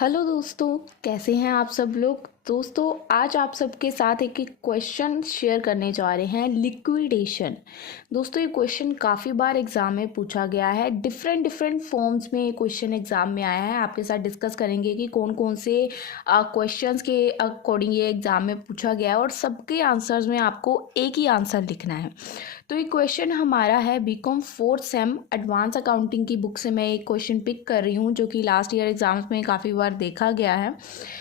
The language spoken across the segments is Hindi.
हेलो दोस्तों, कैसे हैं आप सब लोग। दोस्तों, आज आप सबके साथ एक क्वेश्चन शेयर करने जा रहे हैं, लिक्विडेशन। दोस्तों, ये क्वेश्चन काफ़ी बार एग्ज़ाम में पूछा गया है, डिफरेंट डिफरेंट फॉर्म्स में ये क्वेश्चन एग्ज़ाम में आया है। आपके साथ डिस्कस करेंगे कि कौन कौन से क्वेश्चंस के अकॉर्डिंग ये एग्ज़ाम में पूछा गया है और सबके आंसर्स में आपको एक ही आंसर लिखना है। तो ये क्वेश्चन हमारा है BCom fourth sem advance accounting की बुक से मैं एक क्वेश्चन पिक कर रही हूँ, जो कि लास्ट ईयर एग्जाम्स में काफ़ी बार देखा गया है।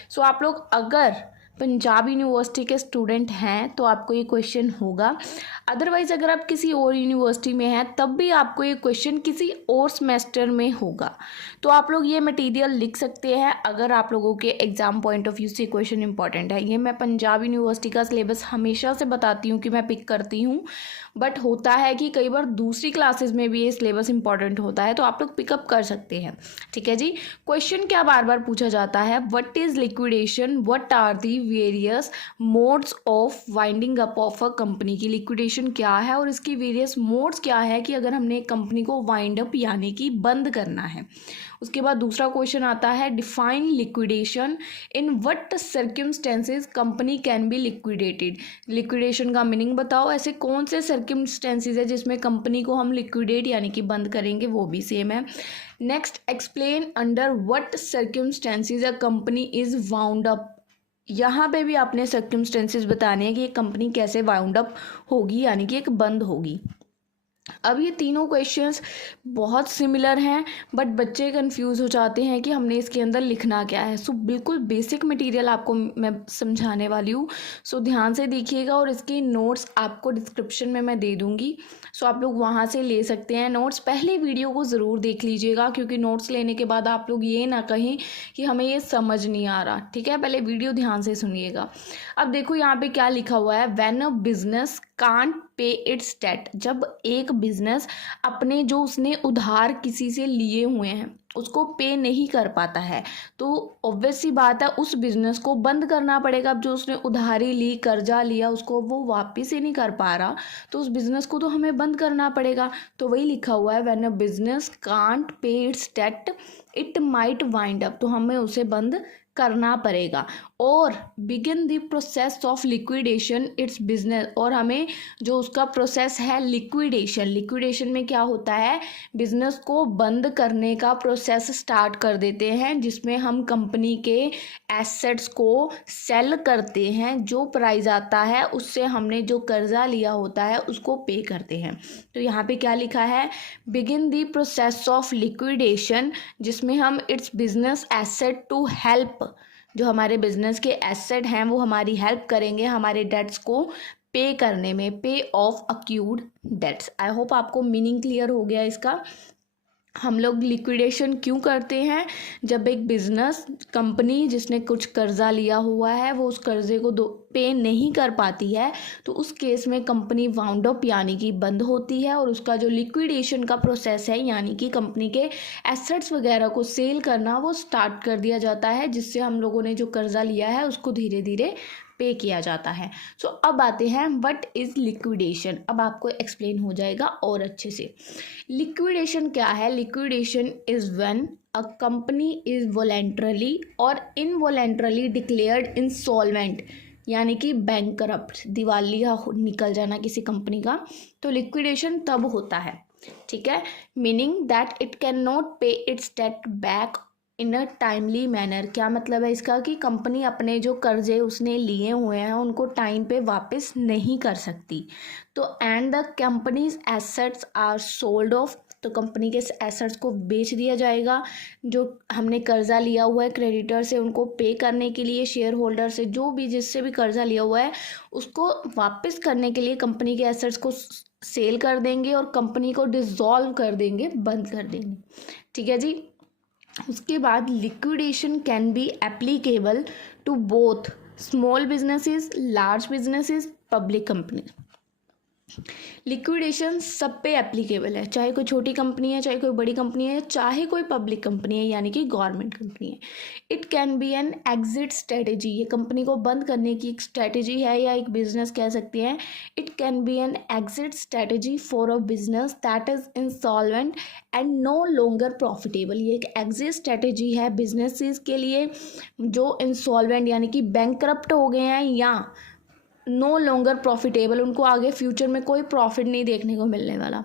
सो आप लोग अगर पंजाब यूनिवर्सिटी के स्टूडेंट हैं तो आपको ये क्वेश्चन होगा। अदरवाइज़ अगर आप किसी और यूनिवर्सिटी में हैं तब भी आपको ये क्वेश्चन किसी और सेमेस्टर में होगा। तो आप लोग ये मटेरियल लिख सकते हैं अगर आप लोगों के एग्ज़ाम पॉइंट ऑफ व्यू से क्वेश्चन इंपॉर्टेंट है। ये मैं पंजाब यूनिवर्सिटी का सिलेबस हमेशा से बताती हूँ कि मैं पिक करती हूँ, बट होता है कि कई बार दूसरी क्लासेस में भी ये सिलेबस इंपॉर्टेंट होता है, तो आप लोग पिकअप कर सकते हैं। ठीक है जी। क्वेश्चन क्या बार बार पूछा जाता है, what is liquidation, what are the various modes of winding up of a company. की लिक्विडेशन क्या है और इसकी वेरियस मोड्स क्या है कि अगर हमने एक कंपनी को वाइंड अप यानी कि बंद करना है। उसके बाद दूसरा क्वेश्चन आता है, define liquidation, in what circumstances company can be liquidated. Liquidation का मीनिंग बताओ, ऐसे कौन से सर्कमस्टेंसेस है जिसमें कंपनी को हम लिक्विडेट यानी कि बंद करेंगे, वो भी सेम है। Next, explain under what circumstances a company is wound up. यहाँ पे भी आपने सर्कमस्टेंसेस बताने हैं कि एक कंपनी कैसे वाउंड अप होगी यानी कि एक बंद होगी। अब ये तीनों क्वेश्चंस बहुत सिमिलर हैं, बट बच्चे कंफ्यूज हो जाते हैं कि हमने इसके अंदर लिखना क्या है। सो बिल्कुल बेसिक मटेरियल आपको मैं समझाने वाली हूँ, सो ध्यान से देखिएगा और इसके नोट्स आपको डिस्क्रिप्शन में मैं दे दूँगी। सो आप लोग वहाँ से ले सकते हैं नोट्स। पहले वीडियो को ज़रूर देख लीजिएगा, क्योंकि नोट्स लेने के बाद आप लोग ये ना कहें कि हमें ये समझ नहीं आ रहा। ठीक है, पहले वीडियो ध्यान से सुनिएगा। अब देखो यहाँ पे क्या लिखा हुआ है, when a business can't pay its debt. जब एक बिजनेस अपने जो उसने उधार किसी से लिए हुए हैं उसको पे नहीं कर पाता है, तो ऑब्वियस सी बात है उस बिजनेस को बंद करना पड़ेगा। अब जो उसने उधारी ली, कर्जा लिया, उसको वो वापस ही नहीं कर पा रहा, तो उस बिजनेस को तो हमें बंद करना पड़ेगा। तो वही लिखा हुआ है, when a business can't pay its debt it might wind up, तो हमें उसे बंद करना पड़ेगा। और begin the process of liquidation its business, और हमें जो उसका प्रोसेस है लिक्विडेशन, लिक्विडेशन में क्या होता है, बिजनेस को बंद करने का प्रोसेस स्टार्ट कर देते हैं, जिसमें हम कंपनी के एसेट्स को सेल करते हैं। जो प्राइस आता है उससे हमने जो कर्जा लिया होता है उसको पे करते हैं। तो यहाँ पे क्या लिखा है, begin the process of liquidation, जिसमें हम its business asset to help, जो हमारे बिजनेस के एसेट हैं वो हमारी हेल्प करेंगे हमारे डेट्स को पे करने में, पे ऑफ अक्यूड डेट्स। आई होप आपको मीनिंग क्लियर हो गया इसका। हम लोग लिक्विडेशन क्यों करते हैं, जब एक बिजनेस कंपनी जिसने कुछ कर्जा लिया हुआ है वो उस कर्जे को पे नहीं कर पाती है, तो उस केस में कंपनी वाउंड अप यानी कि बंद होती है, और उसका जो लिक्विडेशन का प्रोसेस है यानी कि कंपनी के एसेट्स वगैरह को सेल करना वो स्टार्ट कर दिया जाता है, जिससे हम लोगों ने जो कर्जा लिया है उसको धीरे धीरे पे किया जाता है। सो अब आते हैं व्हाट इज लिक्विडेशन। अब आपको एक्सप्लेन हो जाएगा और अच्छे से। लिक्विडेशन क्या है, liquidation is when a company is voluntarily और इनवॉलेंटरली डिक्लेयर्ड इंसॉल्वेंट, यानी कि बैंकरप्ट, दिवालिया निकल जाना किसी कंपनी का, तो लिक्विडेशन तब होता है। ठीक है, meaning that it can not pay its debt back in a timely manner. क्या मतलब है इसका, कि कंपनी अपने जो कर्जे उसने लिए हुए हैं उनको टाइम पे वापस नहीं कर सकती। तो and the company's assets are sold off, तो कंपनी के एसेट्स को बेच दिया जाएगा। जो हमने कर्जा लिया हुआ है क्रेडिटर से उनको पे करने के लिए, शेयर होल्डर से, जो भी जिससे भी कर्जा लिया हुआ है उसको वापस करने के लिए कंपनी के एसेट्स को सेल कर देंगे और कंपनी को डिसॉल्व कर देंगे, बंद कर देंगे। ठीक है जी। उसके बाद liquidation can be applicable to both small businesses, large businesses, public company. Liquidation सब पे एप्लीकेबल है, चाहे कोई छोटी कंपनी है, चाहे कोई बड़ी कंपनी है, चाहे कोई पब्लिक कंपनी है यानी कि गवर्नमेंट कंपनी है। It can be an exit strategy, ये कंपनी को बंद करने की एक स्ट्रेटेजी है या एक बिजनेस कह सकते हैं। It can be an exit strategy for a business that is insolvent and no longer profitable, ये एक एग्जिट स्ट्रेटेजी है बिजनेसेस के लिए जो इंसॉल्वेंट यानी कि बैंकरप्ट हो गए हैं या नो लॉन्गर प्रॉफिटेबल, उनको आगे फ्यूचर में कोई प्रॉफिट नहीं देखने को मिलने वाला।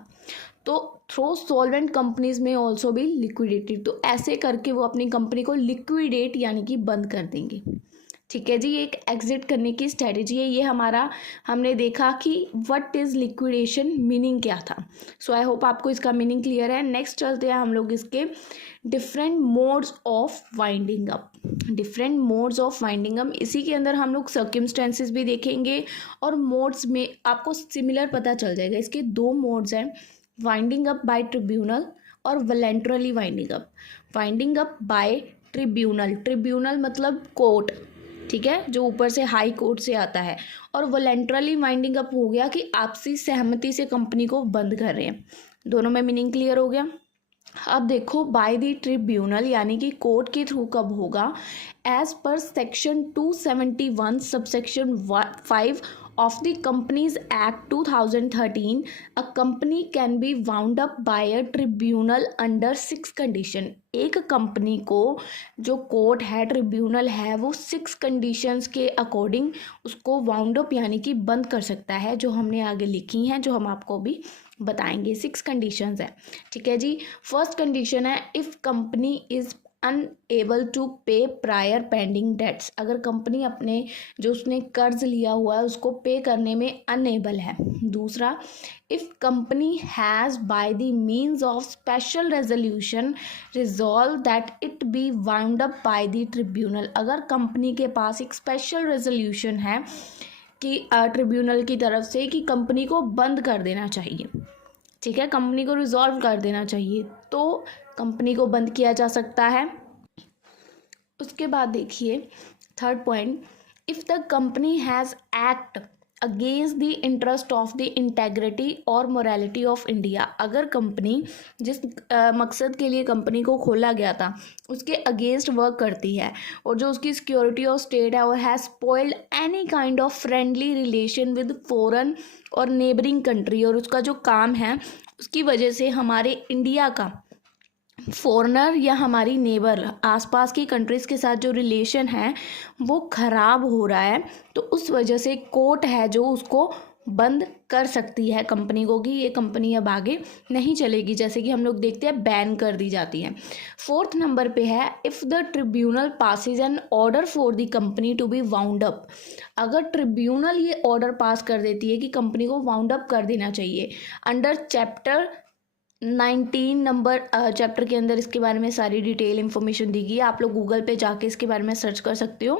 तो थ्रो सॉल्वेंट कंपनीज में ऑल्सो भी लिक्विडेटेड, तो ऐसे करके वो अपनी कंपनी को लिक्विडेट यानी कि बंद कर देंगे। ठीक है जी, ये एक एग्जिट करने की स्ट्रेटेजी है। ये हमारा हमने देखा कि व्हाट इज़ लिक्विडेशन, मीनिंग क्या था। सो आई होप आपको इसका मीनिंग क्लियर है। नेक्स्ट चलते हैं हम लोग इसके different modes of winding up. Different modes of winding up, इसी के अंदर हम लोग सर्कमस्टेंसेस भी देखेंगे और मोड्स में आपको सिमिलर पता चल जाएगा। इसके दो मोड्स हैं, वाइंडिंग अप बाय ट्रिब्यूनल और voluntarily winding up. Winding up by tribunal, tribunal मतलब कोर्ट, ठीक है, जो ऊपर से हाई कोर्ट से आता है। और वॉलंटरली वाइंडिंग अप हो गया कि आपसी सहमति से कंपनी को बंद कर रहे हैं। दोनों में मीनिंग क्लियर हो गया। अब देखो, बाय द ट्रिब्यूनल यानी कि कोर्ट के थ्रू कब होगा, as per section 271 subsection 5 of the Companies Act 2013, a company can be wound up by a tribunal under 6 condition। एक कंपनी को जो कोर्ट है, ट्रिब्यूनल है, वो 6 कंडीशंस के अकॉर्डिंग उसको वाउंड अप यानी कि बंद कर सकता है, जो हमने आगे लिखी हैं, जो हम आपको भी बताएंगे। 6 कंडीशंस है, ठीक है जी। फर्स्ट कंडीशन है, if company is unable to pay prior pending debts, अगर कंपनी अपने जो उसने कर्ज लिया हुआ है उसको पे करने में अनएबल है। दूसरा, if company has by the means of special resolution resolve that it be wound up by the tribunal, अगर कंपनी के पास एक स्पेशल रेजोल्यूशन है कि ट्रिब्यूनल की तरफ से कि कंपनी को बंद कर देना चाहिए, ठीक है, कंपनी को रिजॉल्व कर देना चाहिए, तो कंपनी को बंद किया जा सकता है। उसके बाद देखिए third point, if the company has act against the interest of the integrity और मोरालिटी ऑफ इंडिया, अगर कंपनी जिस मकसद के लिए कंपनी को खोला गया था उसके अगेंस्ट वर्क करती है और जो उसकी सिक्योरिटी ऑफ स्टेट है और has spoiled any kind of friendly relation with foreign और नेबरिंग कंट्री, और उसका जो काम है उसकी वजह से हमारे इंडिया का फॉरेनर या हमारी नेबर आसपास की कंट्रीज़ के साथ जो रिलेशन है वो ख़राब हो रहा है, तो उस वजह से कोर्ट है जो उसको बंद कर सकती है कंपनी को कि ये कंपनी अब आगे नहीं चलेगी, जैसे कि हम लोग देखते हैं बैन कर दी जाती है। फोर्थ नंबर पे है, if the tribunal passes an order for the company to be wound up, अगर ट्रिब्यूनल ये ऑर्डर पास कर देती है कि कंपनी को वाउंड अप कर देना चाहिए अंडर चैप्टर 19 नंबर चैप्टर के अंदर, इसके बारे में सारी डिटेल इन्फॉर्मेशन दी गई है, आप लोग गूगल पे जाके इसके बारे में सर्च कर सकते हो,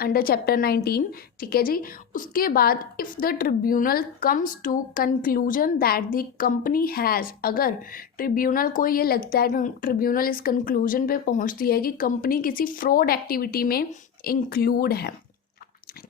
अंडर चैप्टर 19, ठीक है जी। उसके बाद if the tribunal comes to conclusion that the company has, अगर ट्रिब्यूनल को ये लगता है, ट्रिब्यूनल इस कंक्लूजन पे पहुंचती है कि कंपनी किसी फ्रॉड एक्टिविटी में इंक्लूड है,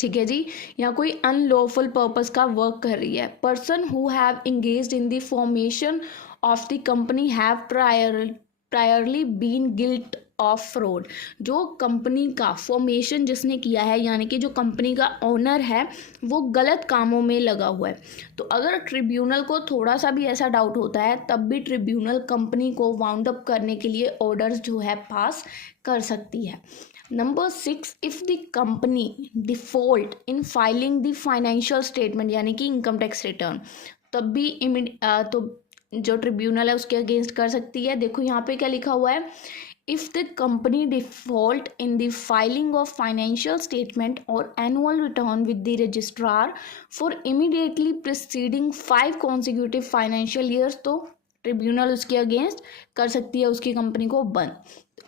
ठीक है जी, या कोई अनलॉफुल पर्पस का वर्क कर रही है, person who have engaged in the formation of the company have priorly been guilty of fraud, जो कंपनी का फॉर्मेशन जिसने किया है यानी कि जो कंपनी का ओनर है वो गलत कामों में लगा हुआ है, तो अगर ट्रिब्यूनल को थोड़ा सा भी ऐसा डाउट होता है तब भी ट्रिब्यूनल कंपनी को वाउंड अप करने के लिए ऑर्डर्स जो है पास कर सकती है। Number 6, if the company default in filing the financial statement यानी कि इनकम टैक्स रिटर्न, तब भी तो जो ट्रिब्यूनल है उसके अगेंस्ट कर सकती है। देखो यहाँ पे क्या लिखा हुआ है, if the company default in the filing of financial statement और annual return with the registrar for immediately preceding 5 consecutive financial years, तो ट्रिब्यूनल उसके अगेंस्ट कर सकती है उसकी कंपनी को बंद।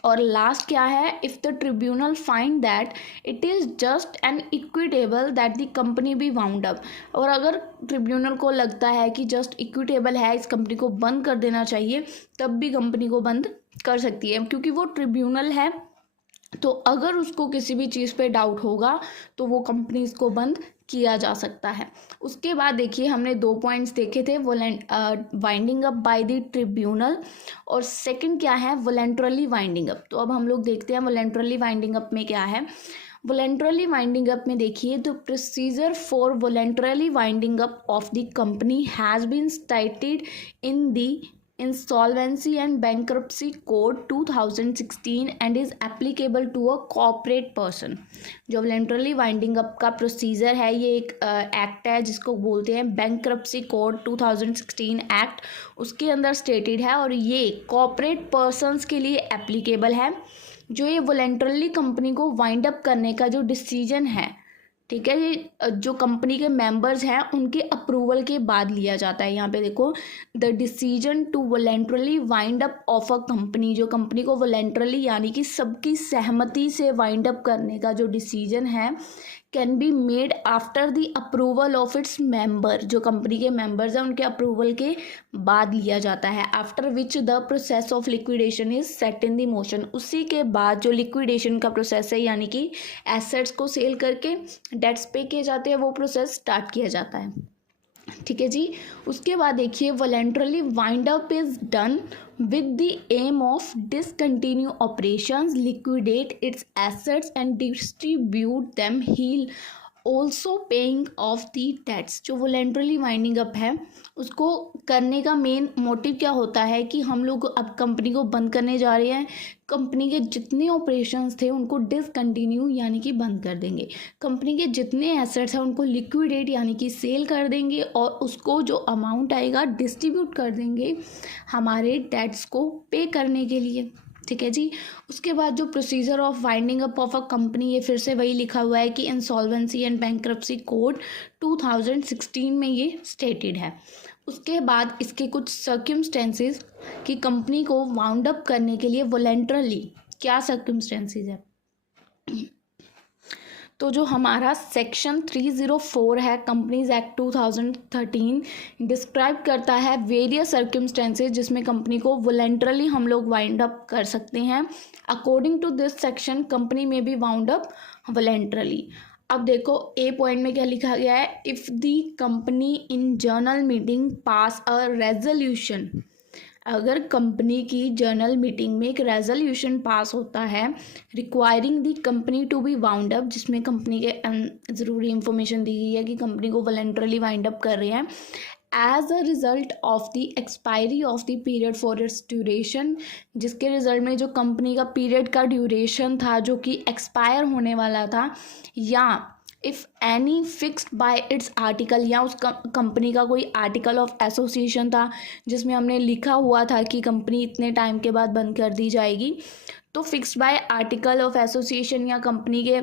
और लास्ट क्या है, if the tribunal find that it is just and equitable that the company be wound up, और अगर ट्रिब्यूनल को लगता है कि जस्ट इक्विटेबल है, इस कंपनी को बंद कर देना चाहिए, तब भी कंपनी को बंद कर सकती है, क्योंकि वो ट्रिब्यूनल है, तो अगर उसको किसी भी चीज़ पे डाउट होगा तो वो कंपनी इसको बंद किया जा सकता है। उसके बाद देखिए हमने 2 पॉइंट्स देखे थे, winding up by the tribunal, और सेकंड क्या है, वॉलंटरली वाइंडिंग अप। तो अब हम लोग देखते हैं वॉलंटरली वाइंडिंग अप में क्या है। वॉलंटरली वाइंडिंग अप में देखिए, the procedure for voluntarily winding up of the company has been stated in the Insolvency and Bankruptcy Code 2016 and is applicable to a corporate person। जो वॉलंटरली वाइंडिंग अप का प्रोसीजर है, ये एक एक्ट है जिसको बोलते हैं बैंक्रप्सी कोड 2016 एक्ट, उसके अंदर स्टेटेड है, और ये कॉर्पोरेट पर्सनस के लिए एप्लीकेबल है। जो ये वॉलंटरली कंपनी को वाइंड अप करने का जो डिसीजन है, ठीक है, ये जो कंपनी के मेंबर्स हैं उनके अप्रूवल के बाद लिया जाता है। यहाँ पे देखो, the decision to voluntarily wind up of a company, जो कंपनी को वॉलंटरली यानी कि सबकी सहमति से वाइंड अप करने का जो डिसीजन है, can be made after the approval of its member, जो कंपनी के मेंबर्स हैं उनके अप्रूवल के बाद लिया जाता है। After which the process of liquidation is set in the motion, उसी के बाद जो लिक्विडेशन का प्रोसेस है, यानी कि एसेट्स को सेल करके डेट्स पे किए जाते हैं, वो प्रोसेस स्टार्ट किया जाता है। ठीक है जी। उसके बाद देखिए, voluntarily wind up is done with the aim of discontinue operations, liquidate its assets and distribute them, heal also paying off the debts। जो वॉलंटरली वाइंडिंग अप है उसको करने का मेन मोटिव क्या होता है कि हम लोग अब कंपनी को बंद करने जा रहे हैं, कंपनी के जितने ऑपरेशंस थे उनको डिसकंटिन्यू यानी कि बंद कर देंगे, कंपनी के जितने एसेट्स हैं उनको लिक्विडेट यानी कि सेल कर देंगे, और उसको जो अमाउंट आएगा डिस्ट्रीब्यूट कर देंगे हमारे डेट्स को पे करने के लिए। ठीक है जी। उसके बाद जो procedure of winding up of a company, ये फिर से वही लिखा हुआ है कि इंसॉल्वेंसी एंड बैंक्रप्सी कोड 2016 में ये स्टेटेड है। उसके बाद इसके कुछ सर्कमस्टेंसेस कि कंपनी को वाउंड अप करने के लिए वॉलंटरली क्या सर्कमस्टेंसेस है। तो जो हमारा सेक्शन 304 है कंपनीज एक्ट 2013 डिस्क्राइब करता है वेरियस सर्कमस्टेंसेज जिसमें कंपनी को वॉलंटरली हम लोग वाइंड अप कर सकते हैं। According to this section company में भी वाउंड अप वॉलंटरली। अब देखो ए पॉइंट में क्या लिखा गया है, if the company in general meeting pass a resolution, अगर कंपनी की जर्नल मीटिंग में एक रेजोल्यूशन पास होता है requiring the company to be wound up, जिसमें कंपनी के ज़रूरी इंफॉर्मेशन दी गई है कि कंपनी को वॉलंटरली वाइंड अप कर रहे हैं, as a result of the expiry of the period for its duration, जिसके रिजल्ट में जो कंपनी का पीरियड का ड्यूरेशन था जो कि एक्सपायर होने वाला था, या if any fixed by it's article, या उस कंपनी का कोई आर्टिकल ऑफ एसोसिएशन था जिसमें हमने लिखा हुआ था कि कंपनी इतने टाइम के बाद बंद कर दी जाएगी, तो fixed by article of association या कंपनी के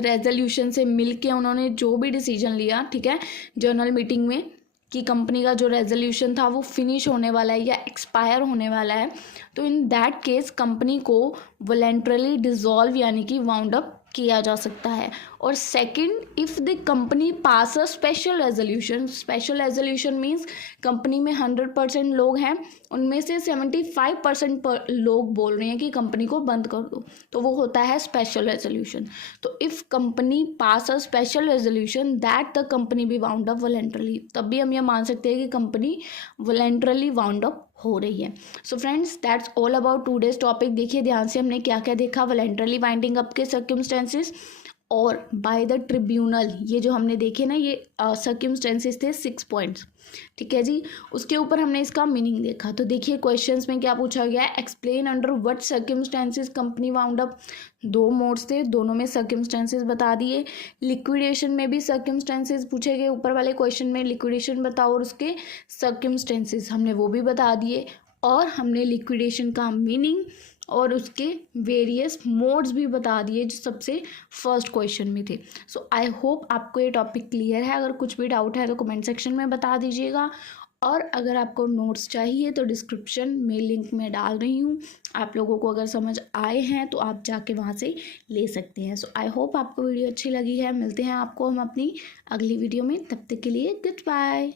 रेजोल्यूशन से मिलके उन्होंने जो भी डिसीजन लिया, ठीक है, जर्नल मीटिंग में, कि कंपनी का जो रेजोल्यूशन था वो फिनिश होने वाला है या एक्सपायर होने वाला है, तो इन दैट केस कंपनी को वॉलंटरली डिसॉल्व यानी कि वाउंड अप किया जा सकता है। और second, if the company pass a special resolution, special resolution means company में 100% लोग हैं, उनमें से 75% लोग बोल रहे हैं कि कंपनी को बंद कर दो, तो वो होता है स्पेशल रेजोल्यूशन। तो if company pass a special resolution that the company be wound up voluntarily, तब भी हम ये मान सकते हैं कि कंपनी वॉलंटरली वाउंड अप हो रही है। So friends, that's all about today's topic. देखिए ध्यान से हमने क्या क्या देखा, वॉलंटरली वाइंडिंग अप के सर्कमस्टेंसेस और बाय द ट्रिब्यूनल, ये जो हमने देखे ना, ये सर्कमस्टेंसेस थे 6 पॉइंट्स। ठीक है जी। उसके ऊपर हमने इसका मीनिंग देखा। तो देखिए क्वेश्चंस में क्या पूछा गया है, explain under what circumstances company wound up. 2 modes थे, दोनों में सर्कमस्टेंसेस बता दिए। लिक्विडेशन में भी सर्कमस्टेंसेस पूछे गए, ऊपर वाले क्वेश्चन में लिक्विडेशन बताओ और उसके सर्कमस्टेंसेस हमने वो भी बता दिए, और हमने लिक्विडेशन का मीनिंग और उसके वेरियस मोड्स भी बता दिए जो सबसे फर्स्ट क्वेश्चन में थे। सो आई होप आपको ये टॉपिक क्लियर है। अगर कुछ भी डाउट है तो कमेंट सेक्शन में बता दीजिएगा, और अगर आपको नोट्स चाहिए तो डिस्क्रिप्शन में लिंक में डाल रही हूँ, आप लोगों को अगर समझ आए हैं तो आप जाके वहाँ से ले सकते हैं। सो आई होप आपको वीडियो अच्छी लगी है। मिलते हैं आपको हम अपनी अगली वीडियो में, तब तक के लिए गुड बाय।